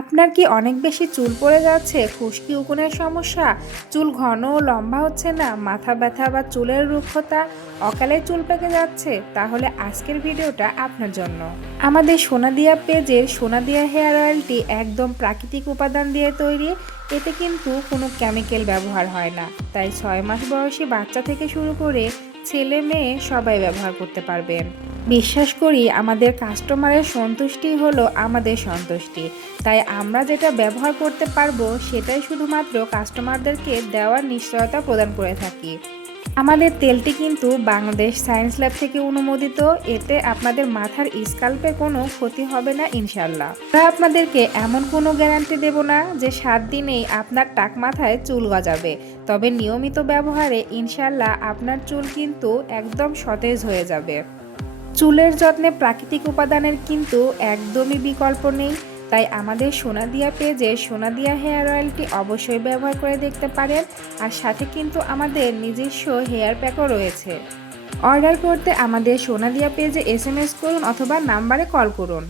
আপনার কি অনেক বেশি চুল পড়ে যাচ্ছে, খুশকি উকুনের সমস্যা, চুল ঘন ও লম্বা হচ্ছে না, মাথা ব্যথা বা চুলের রুক্ষতা, অকালে চুল পেকে যাচ্ছে? তাহলে আজকের ভিডিওটা আপনার জন্য। আমাদের সোনাদিয়া পেজের সোনাদিয়া হেয়ার অয়েলটি একদম প্রাকৃতিক উপাদান দিয়ে তৈরি। এতে কিন্তু কোনো কেমিক্যাল ব্যবহার হয় না, তাই 6 মাস বয়সী বাচ্চা থেকে শুরু করে ছেলে মেয়ে সবাই ব্যবহার করতে পারবেন। বিশ্বাস করি আমাদের কাস্টমারের সন্তুষ্টি হলো আমাদের সন্তুষ্টি, তাই আমরা যেটা ব্যবহার করতে পারবো সেটাই শুধুমাত্র কাস্টমারদেরকে দেওয়ার নিশ্চয়তা প্রদান করে থাকি। আমাদের তেলটি কিন্তু বাংলাদেশ সায়েন্স ল্যাব থেকে অনুমোদিত। এতে আপনাদের মাথার স্কাল্পে কোনো ক্ষতি হবে না ইনশাল্লাহ। আমরা আপনাদেরকে এমন কোনো গ্যারান্টি দেব না যে 7 দিনেই আপনার টাক মাথায় চুল গজাবে, তবে নিয়মিত ব্যবহারে ইনশাল্লাহ আপনার চুল কিন্তু একদম সতেজ হয়ে যাবে। চুলের যত্নে প্রাকৃতিক উপাদানের কিন্তু একদমই বিকল্প নেই, তাই আমাদের সোনাদিয়া পেজে সোনাদিয়া হেয়ার অয়েলটি অবশ্যই ব্যবহার করে দেখতে পারেন। আর সাথে কিন্তু আমাদের নিজস্ব হেয়ার প্যাকও রয়েছে। অর্ডার করতে আমাদের সোনাদিয়া পেজে SMS করুন অথবা নাম্বারে কল করুন।